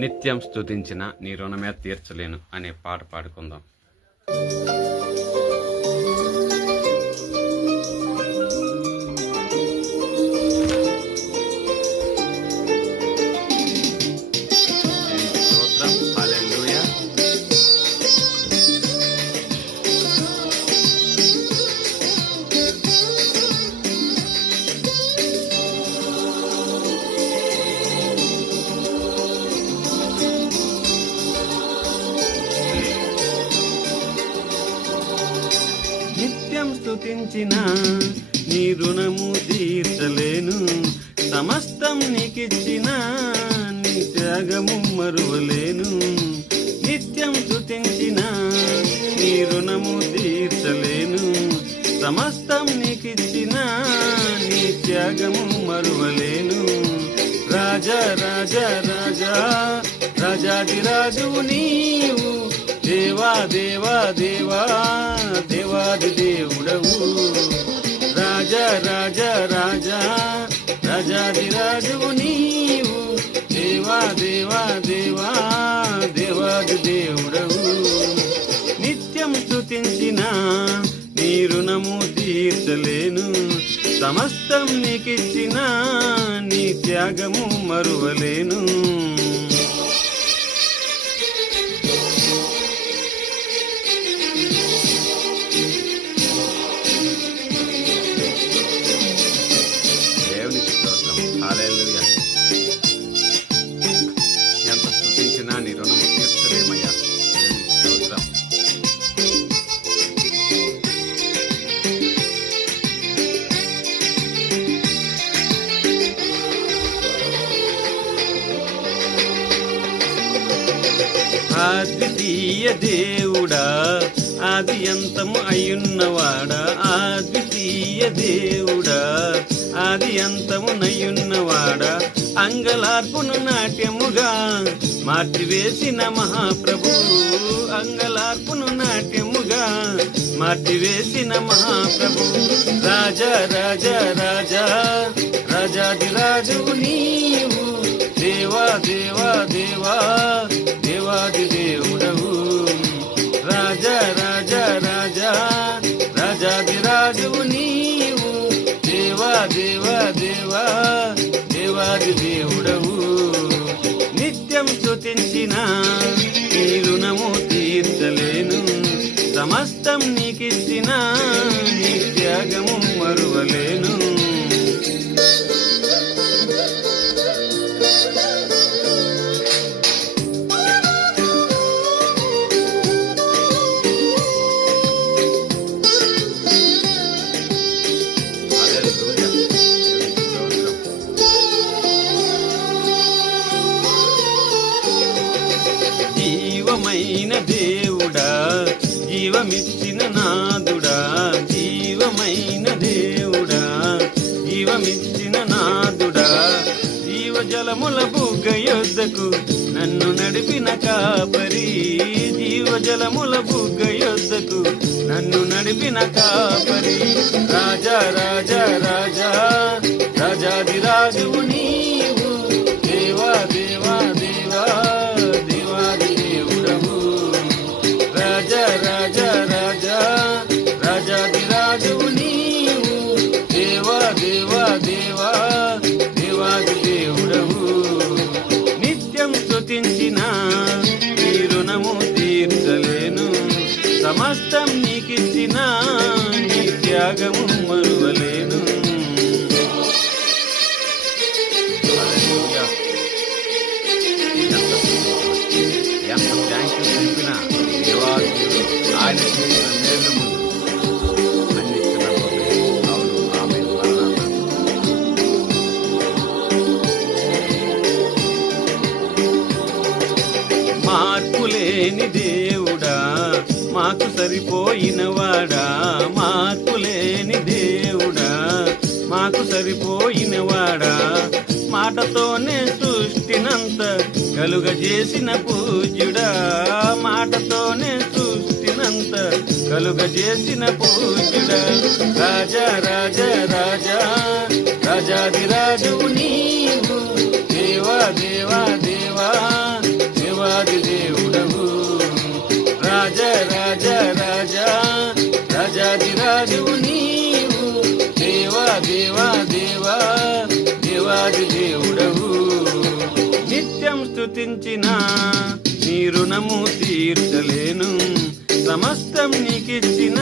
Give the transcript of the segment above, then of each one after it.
నిత్యం స్తుతించిన నీ రుణమే తీర్చలేను అనే పాట పాడుకుందాం. స్తోత్రం, హల్లెలూయా. నిత్యం స్తుతించిన నీ రుణము తీర్చలేను, సమస్తం నీకిచ్చిన నీ త్యాగము మరువలేను. నిత్యం స్తుతించిన నీ రుణము తీర్చలేను, సమస్తం నీకిచ్చిన నీ త్యాగము మరువలేను. రాజా రాజా రాజా రాజాది రాజువు నీవు, దేవా దేవా దేవా దేవాది దేవుడవు. రాజా రాజా రాజా రాజాది రాజువు నీవు, దేవా దేవా దేవా దేవాది దేవుడవు. నిత్యం స్తుతించిన నీ రుణము తీర్చలేను, సమస్తం నీకిచ్చిన నీ త్యాగము మరువలేను. దేవునికి స్తోత్రం, హల్లెలూయా. ఎంత స్తుతించినా నీ రుణము తీర్చలేమయ్యా. దేవునికి స్తోత్రం. అద్వితీయ దేవుడా, ఆది అంతము అయ్యున్నవాడా, అద్వితీయ దేవుడా, ఆది అంతము నయ్యున్నవాడా, అంగలార్పును నాట్యముగా మార్చివేసిన మహాప్రభు, అంగలార్పును నాట్యముగా మార్చివేసిన మహాప్రభు. రాజా రాజా రాజా రాజాది రాజువు నీవు, దేవా దేవా దేవా దేవాది దేవుడవు. రాజా రాజా రాజా రాజాది రాజువు నీవు, దేవా దేవా దేవా దేవాది దేవుడవు. నిత్యం స్తుతించిన నీ రుణము తీర్చలేను, సమస్తం నీకిచ్చిన నీ త్యాగము మరువలేను. జీవమైన దేవుడా, జీవమిచ్చిన నాదుడా, జీవమైన దేవుడా, జీవమిచ్చిన నాదుడా, జీవజలముల బుగ్గ యొద్దకు నన్ను నడిపిన కాపరి, జీవజలముల బుగ్గ యొద్దకు నన్ను నడిపిన కాపరి. రాజా రాజా రాజా రాజాది రాజువు నీవు, దేవా దేవా దేవా దేవాది దేవుడవు. రాజా రాజా రాజా రాజాది రాజువు నీవు, దేవా దేవా దేవా దేవాది దేవుడవు. నిత్యం స్తుతించిన నీ రుణము తీర్చలేను, సమస్తం నీకిచ్చిన నీ త్యాగము మరువలేను. హల్లెలూయా. ఎంత థ్యాంక్ యూ చెప్పినా దేవాది ఆయన చేసిన మేలు ముందు అన్ని చిన్నపోతాయి. అవును, ఆమేన్. మార్పులేని దేవుడా, మాకు సరిపోయినవాడా, మార్పులేని దేవుడా, మాకు సరిపోయినవాడా, మాటతోనే సృష్టినంత కలుగజేసిన పూజ్యుడా, మాటతోనే సృష్టినంత కలుగజేసిన పూజ్యుడా. రాజా రాజా రాజా రాజాది రాజువు నీవు, దేవా దేవా దేవా రాజువు నీవు, దేవా దేవా దేవా దేవాది దేవుడవు. నిత్యం స్తుతించిన నీ రుణము తీర్చలేను, సమస్తం నీకిచ్చిన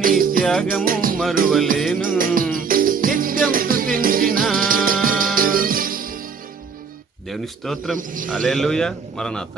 నీ త్యాగము మరువలేను. నిత్యం స్తుతించిన దేవుని స్తోత్రం. హల్లెలూయా. మరణాత.